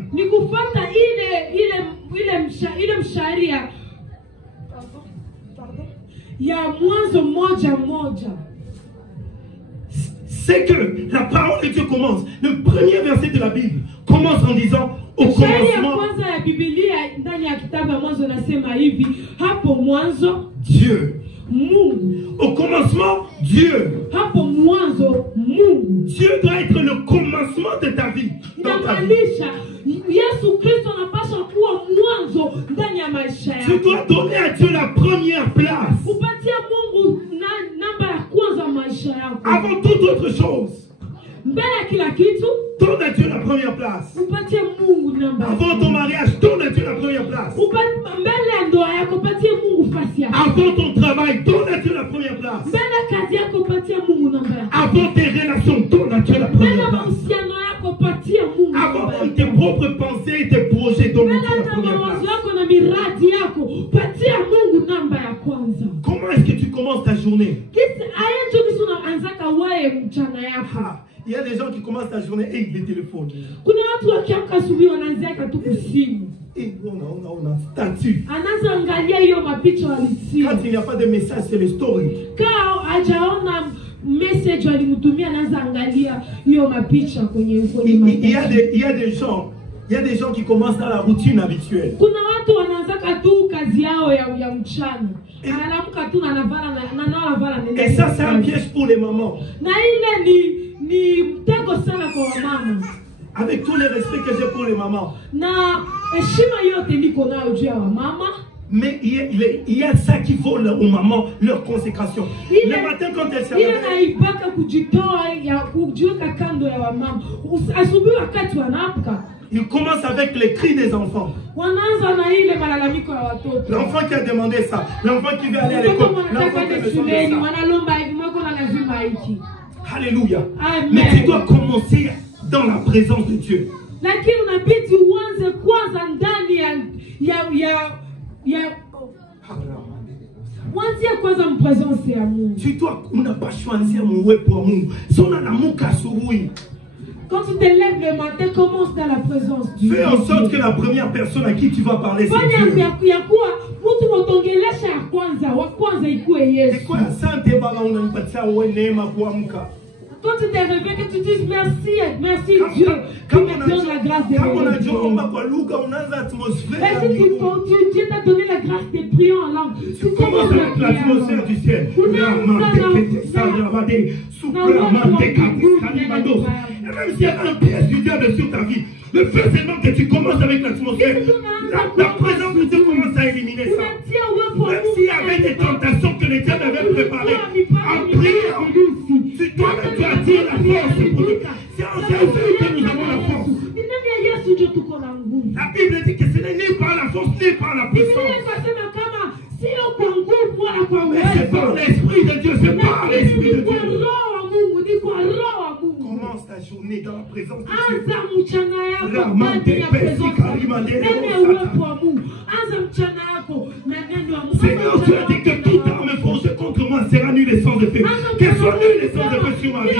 C'est que la parole de Dieu commence. Le premier verset de la Bible commence en disant au commencement Dieu. Au commencement, Dieu. Dieu doit être le commencement de ta vie. Dans ta vie. Tu dois donner à Dieu la première place. maisha yako. Avant toute autre chose, Mbele ya kila kitu, donne à Dieu la première place. upatie Mungu namba. Avant ton mariage, donne à Dieu la première place. Mbele ya ndoa yako, patie Mungu fasi yako. Avant ton travail, donne à Dieu la première place. Mbele ya kazi yako, patie Mungu namba yako. Avant tes relations, donne à Dieu la Mbele première ya place. mahusiano yako, patie Mungu namba Avant yako. même tes propres pensées et tes projets, donne à Mbele Dieu la ya première mawazo place. yako na miradi yako, patie Mungu namba ya kwanza. Comment est-ce que tu commences ta journée? Kisi aya ndio kisu unaanzaka wewe mchana yako. Ah, il y a des gens qui commencent ta journée et ils les téléphonent. Kuna watu wakiamka asubuhi wanaanzia tu kusimu. Et on a statut. Anaanza angalia hiyo mapicha walisimu. Quand il n'y a pas de message, c'est les stories. Kao hajaona message walimtumia, anaanza angalia hiyo mapicha kwenye Il y a des gens qui commencent dans la routine habituelle. Kuna watu wanaanzaka tu kazi yao ya mchana. Anaamka tu na anavala nene. Et ça, c'est un piège pour les mamans. Na ile ni mtego sana kwa wamama. Avec tous les respects que j'ai pour les mamans. Na heshima yote niko nayo juu ya wamama. Mais il y a ça qui vole aux mamans leur consécration. Le matin quand elles se réveillent, naibaka kujitoa ya kujiweka kando ya wamama. Asubuhi wakati wanaamka, ils commencent avec les cris des enfants. wanaanza na ile malalamiko ya watoto. L'enfant qui a demandé ça, l'enfant qui veut aller à l'école, l'enfant qui a besoin de ça. Wanalomba hivi, mwako na lazima hiki. Alléluia. Amen. Mais tu dois commencer dans la présence de Dieu. Lakini unabidi uanze kwanza ndani ya mwanzie kwanza mpresence ya Mungu. Tu dois, on n'a pas choisi mon web pour Mungu. Son anamuka asubuhi. Quand tu te lèves le matin, commence dans la présence de Dieu. Fais en sorte que la première personne à qui tu vas parler, c'est Dieu. Ya kuwa mtu motongelesha ya kwanza, wa kwanza ikuwe Yesu. C'est quoi asante baba unanipatia wewe neema kuamka? Quand tu t'es réveillé, que tu dises merci Dieu qui me donne la grâce de prier. Dieu t'a donné la grâce de prier en langue. Tu commences avec l'atmosphère du ciel. Et même s'il y a un piège du diable sur ta vie, le fait seulement que tu commences avec l'atmosphère, la présence de Dieu commence à éliminer ça. Même s'il y avait des tentations que les diables avaient préparées, en priant, tu dois attirer la force pour nous. C'est en Jésus que nous avons la force. La Bible dit que ce n'est ni par la force ni par la puissance. Mais c'est par l'Esprit de Dieu, c'est par l'Esprit de Dieu. Commence ta journée dans la présence de Dieu. Seigneur, tu as dit que toute arme forgée contre moi sera nulle et sans effet. Qu'elle soit nulle et sans effet sur ma vie.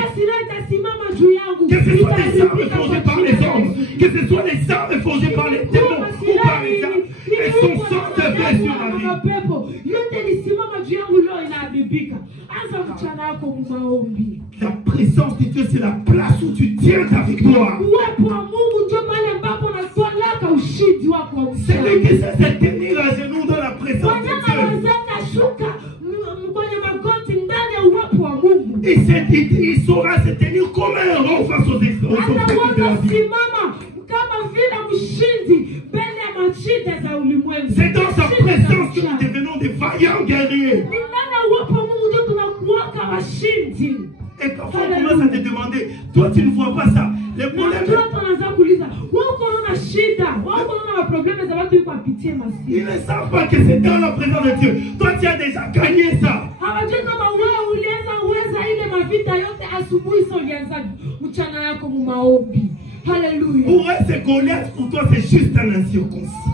Que ce soit des armes forgées par les hommes, que ce soit des armes forgées par les démons ou par les diables, elles sont sans effet sur ma vie. La présence de Dieu, c'est la place où tu tiens ta victoire. Celui qui sait se tenir à genoux dans la présence de Dieu, il saura se tenir comme un héros face aux obstacles de la vie. C'est dans sa présence que nous devenons des vaillants guerriers. Et parfois on commence à te demander, toi tu ne vois pas ça. Les problèmes. Ils ne savent pas que c'est dans la présence de Dieu. Toi tu as déjà gagné ça. Hallelujah. Pour eux c'est Goliath, pour toi c'est juste un incirconcis.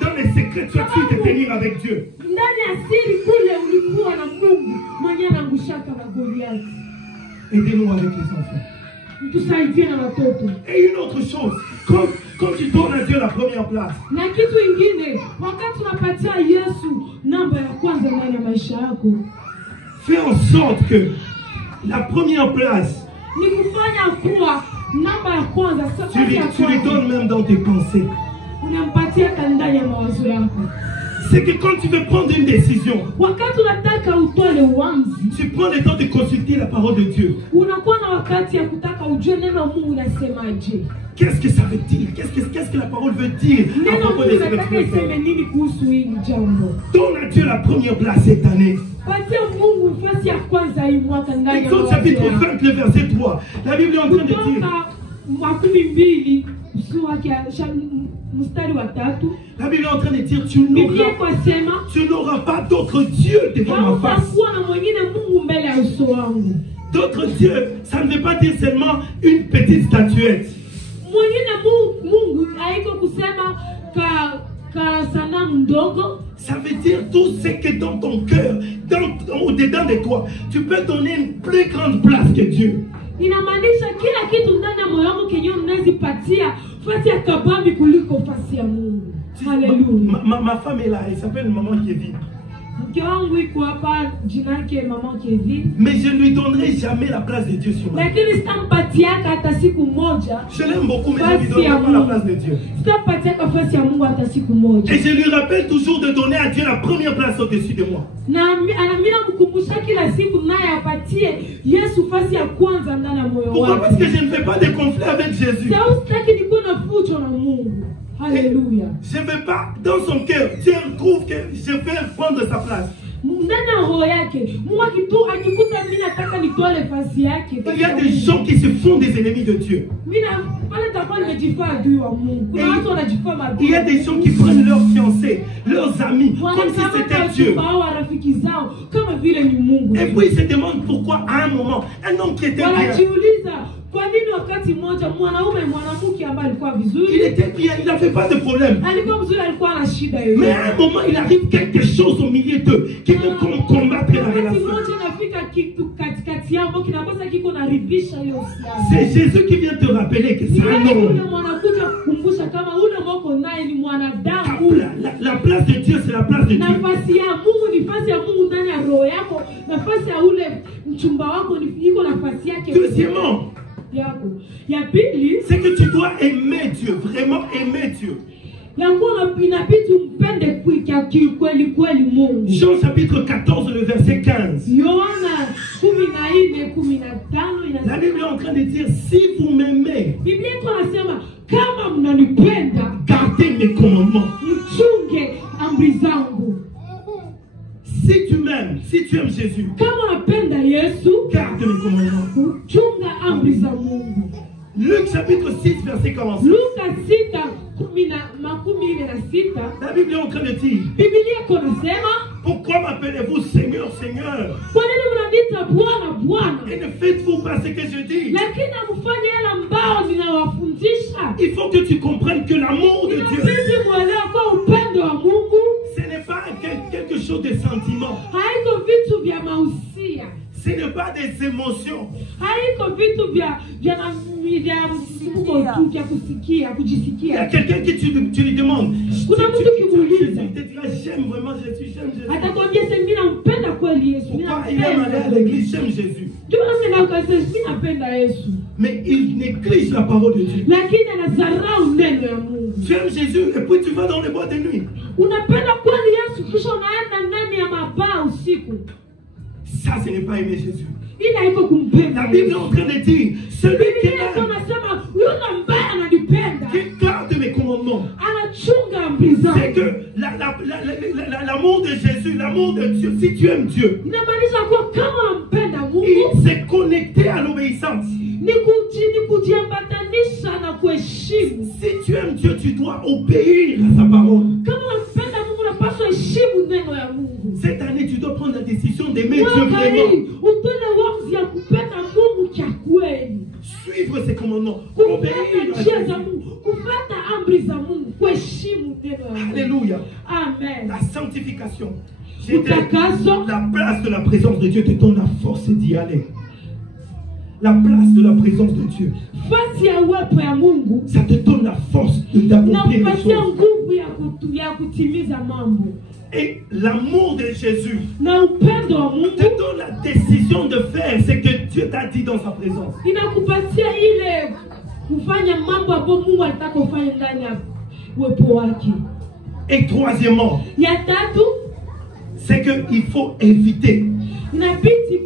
Dans les secrets, tu as su te tenir avec Dieu. Aidez-nous avec les enfants. Et une autre chose, quand tu donnes à Dieu la première place, fais en sorte que la première place, tu lui donnes même dans tes pensées. C'est que quand tu veux prendre une décision, tu prends le temps de consulter la parole de Dieu. qu'est-ce que ça veut dire? Qu'est-ce que la parole veut dire à Neno propos de Mungu cette nataka iseme expression? nini kuhusu hili jambo? Donne à Dieu la première place cette année. Patia Mungu nafasi ya kwanza hii mwaka ndani ya Exode mawazo chapitre yako. 20, le verset 3. La Bible est en train de dire, Kutoka 12 sura ya mstari wa 3. la Bible est en train de dire, Biblia kwasema tu n'auras pas d'autre Dieu devant ma face. hautakuwa na mwingine Mungu mbele ya uso wangu. D'autres dieux, ça ne veut pas dire seulement une petite statuette. Mwingine Mungu haiko kusema ka sanamu ndogo. Ça veut dire tout ce que dans ton cœur, au-dedans de toi, tu peux donner une plus grande place que Dieu. Inamaanisha kila kitu ndani ya moyo wangu kenye unazipatia fasi ya kabambi kuliko fasi ya Mungu. Haleluya. Ma femme est là, elle s'appelle Maman Kevin. Mke wangu iko hapa, jina yake Mama Kevin. Mais je ne lui donnerai jamais la place de Dieu sur moi. Lakini sitampatiaka hata siku moja. Je l'aime beaucoup, mais je ne lui donnerai pas la place de Dieu. Sitampatiaka fasi ya Mungu hata siku moja. Et je lui rappelle toujours de donner à Dieu la première place au-dessus de moi. Na anamina mkumbusha kila siku naye apatie Yesu fasi ya kwanza ndani ya moyo Pourquoi? wake. Parce que je ne fais pas de conflit avec Jésus. Sababu sitaki nikuwe na fujo na Mungu. Haleluya. Je ne veux pas, dans son cœur, Dieu trouve que je vais prendre sa place. Ndani ya roho yake Mungu akikuta mimi nataka nitoe fasi yake. Il y a des gens qui se font des ennemis de Dieu. Mimi pale takuwa nimejifaa adui wa Mungu. Kuna watu wanajifaa maadui. Il y a des gens qui prennent leurs fiancés, leurs amis, comme si c'était Dieu. Rafiki zao kama vile ni Mungu. Et puis ils se demandent pourquoi à un moment, un homme qui était bien, Wanajiuliza kwa nini wakati mmoja mwanamke ambaye alikuwa vizuri, il était bien, il n'avait pas de problème. alikuwa mzuri, alikuwa na shida Mais yoyote. à un moment, il arrive quelque chose au milieu d'eux qui veut combattre la Wakati relation. mmoja inafika kitu katikati yao kinakosa kiko naribisha hiyo uhusiano. C'est Jésus qui vient te rappeler que c'est un Yule homme. mwanakuja kukumbusha kama ule moko naye ni mwanadamu. La place de Dieu, c'est la place de Dieu. Nafasi ya Mungu ni nafasi ya Mungu ndani ya roho yako. Nafasi ya ule mchumba wako ni iko nafasi yake. Deuxièmement, Yako. Ya pili, c'est que tu dois aimer Dieu, vraiment aimer Dieu. inabidi umpende kweli kweli Mungu. Jean chapitre 14, le verset 15. Yohana 14:15 La Bible est en train de dire, si vous m'aimez, Biblia iko nasema kama mnanipenda, gardez mes commandements. mchunge amri zangu. Si tu m'aimes, si tu aimes Jésus, Kama unapenda Yesu, garde mes commandements. chunga amri za Mungu. Luc chapitre 6, verset 45. Luka 6:46. La Bible est en train de dire, Biblia iko nasema, pourquoi m'appelez-vous Seigneur, Seigneur? kwa nini mnaniita Bwana Bwana, Et ne faites-vous pas ce que je dis? lakini hamfanyi yale ambao ninawafundisha? Il faut que tu comprennes que l'amour de Dieu, Inabidi muelewe kwa upendo wa Mungu ce n'est pas quelque chose de sentiment. haiko vitu vya mahusia, Ce n'est pas des émotions. haiko vitu vya msimuko tu vya kusikia, Il y a kujisikia. quelqu'un qui tu lui demandes. Kuna mtu kimuuliza, Il te dira, j'aime vraiment Jésus, j'aime Jésus. atakwambia sasa mimi nampenda kweli Yesu, mimi Pourquoi il aime aller à nampenda. l'église, j'aime Jésus. Ndio maana nasema mimi napenda Yesu, Mais il néglige la parole de Dieu. lakini anadharau neno ya Mungu. Tu aimes Jésus et puis tu vas dans les boîtes de nuit. Unapenda kweli Yesu kisha unaenda ndani ya mabaa usiku. Ça, ce n'est pas aimer Jésus. Ili haiko kumpenda La Bible est Yesu. en train de dire, celui qui Biblia iko m'aime, nasema yule ambaye ananipenda qui garde mes commandements. anachunga amri C'est zangu. que l'amour de Jésus, l'amour de Dieu, si tu aimes Dieu, Inamaanisha kuwa kama unampenda Mungu il s'est connecté à l'obéissance. ni kujiambatanisha na kuheshimu. Si tu aimes Dieu, tu dois obéir à sa parole. Kama unampenda Mungu unapaswa heshimu neno ya Mungu. Cette année, tu dois prendre la décision d'aimer Dieu Mwaka vraiment. hii utole uamuzi ya kupenda Mungu cha kweli, Suivre ses commandements. Obéir kufuata à njia za Jésus. Mungu, kufuata amri za Mungu, kuheshimu neno ya Mungu. Alléluia. Amen. La sanctification. J'ai dit, Utakaso, la place de la présence de Dieu te donne la force d'y aller. La place de la présence de Dieu, fasi ya uwepo ya Mungu ça te donne la force na d'accomplir les kupatia choses. nguvu ya kutimiza mambo, Et l'amour de Jésus na upendo wa te Mungu donne la décision de faire ce que Dieu t'a dit dans sa présence. inakupatia ile kufanya mambo ambayo Mungu alitaka ufanye ndani ya uwepo wake. Et troisièmement, Ya tatu, c'est qu'il faut éviter inabidi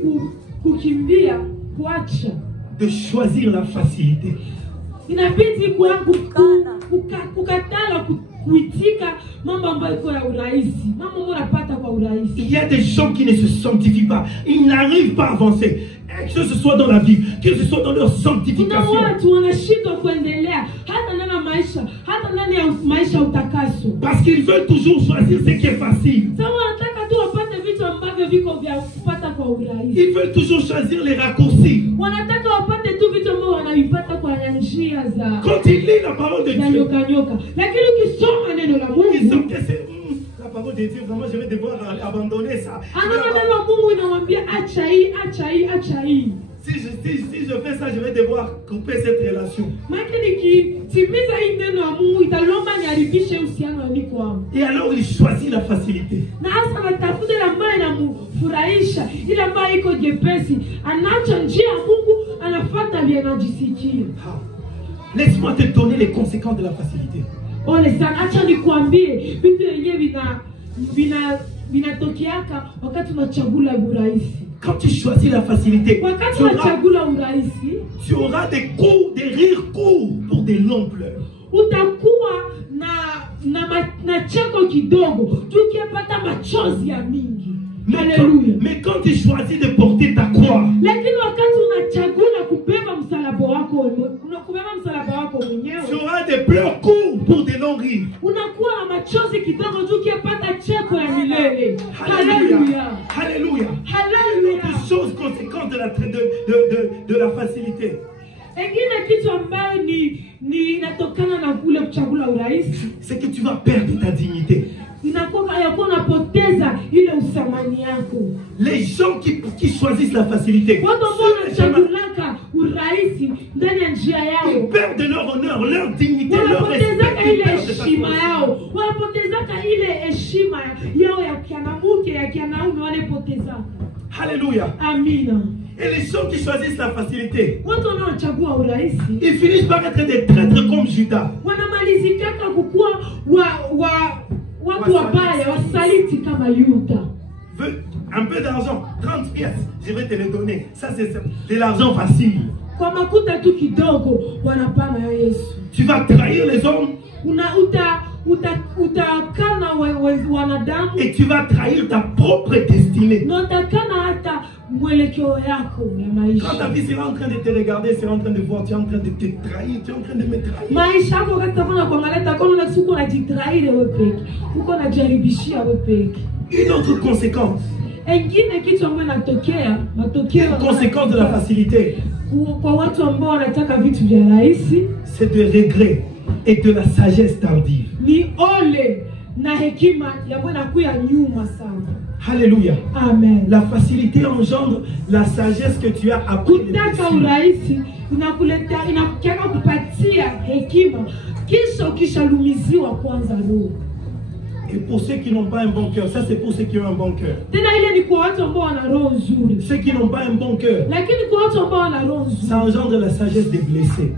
kukimbia, kuacha de choisir la facilité. inabidi kukatala kuitika mambo ambayo iko ya urahisi, mambo ambayo unapata kwa urahisi. Il y a des gens qui ne se sanctifient pas, ils n'arrivent pas à avancer, que ce soit dans la vie, que ce soit dans leur sanctification. Kuna watu wanashindwa kuendelea hata ndani ya maisha, hata ndani ya maisha utakaso. Parce qu'ils veulent toujours choisir ce qui est facile. Sawa, wanataka tu wapate vitu ambavyo viko vya kupata kwa urahisi. Ils veulent toujours choisir les raccourcis. Wanataka wapate tu vitu ambavyo wanavipata kwa njia za Quand ils lisent la parole de Dieu, nyoka. Lakini ukisoma neno la Mungu, ils sentent que c'est la parole de Dieu, vraiment je vais devoir abandonner ça. anaona neno la Mungu inamwambia acha hii, acha hii, acha hii. Si je fais ça, je vais devoir couper cette relation. Nikitimiza hii neno la Mungu italomba niharibishe uhusiano wa niko wangu. Et alors il choisit la facilité. Na hasa anatafuta ile ambayo inamfurahisha, ile ambayo iko jepesi. Anaacha njia ya Mungu, anafuata vile anajisikia. Laisse-moi te donner les conséquences de la facilité. Ole sana, acha nikwambie vitu yenyewe vinatokeaka wakati unachagula urahisi. Quand tu choisis la facilité, tu auras des coups, des rires courts pour des longues pleurs. Utakuwa na cheko kidogo, tukipata machozi ya mingi. Mais quand tu choisis de porter ta croix, lakini wakati unachagula kubeba msalaba wako, tu auras des pleurs courts pour des longs rires. Unakuwa na machozi kidogo, tukipata cheko ya milele. Alléluia. Alléluia. Alléluia. Des choses conséquentes de la facilité. C'est que tu vas perdre ta dignité. Les gens qui choisissent la facilité, ils perdent leur honneur, leur dignité, leur respect. Alléluia. Amina. Et les gens qui choisissent la facilité, ils finissent par être des traîtres comme Judas. Veux un peu d'argent, 30 pièces, je vais te les donner. Ça c'est de l'argent facile. Tu vas trahir les hommes. Et tu vas trahir ta propre destinée. Quand ta vie sera en train de te regarder, sera en train de voir, tu es en train de te trahir, tu es en train de me trahir. Une autre conséquence. Une conséquence de la facilité, c'est de regret et de la sagesse tardive. Alléluia. Amen. La facilité engendre la sagesse que tu as appris. Et pour ceux qui n'ont pas un bon cœur, ça c'est pour ceux qui ont un bon cœur. Ceux qui n'ont pas un bon cœur, ça engendre la sagesse des blessés.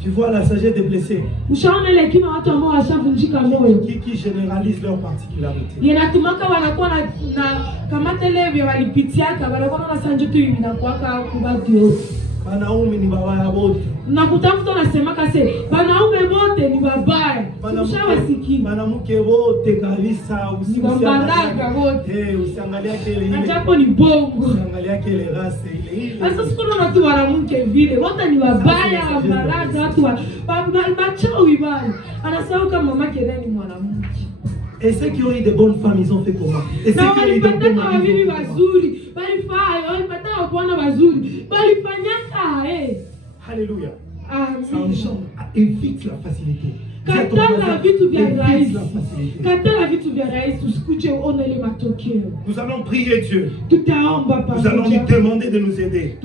Tu vois la sagesse des blessés qui généralisent leurs particularités. Wanaume ni babaya wote. Nakutafuta nasemaka se wanaume wote ni babaya. Ushawasikia. Mwanamke wote kabisa usiangalia kile ile. Ajapo ni bongo. Usiangalia kile race ile. Sasa sikuna watu wanamke vile. Wote ni babaya, wabaraza, watu wa bachawi bali. Anasema kama mama yake ni mwanamke. Et ceux qui ont eu de bonnes femmes, ils ont fait comment? Et ceux qui ont eu de bonnes maris, Alléluia. Ça engendre, évite la facilité. Nous allons prier Dieu. Nous allons lui demander de nous aider.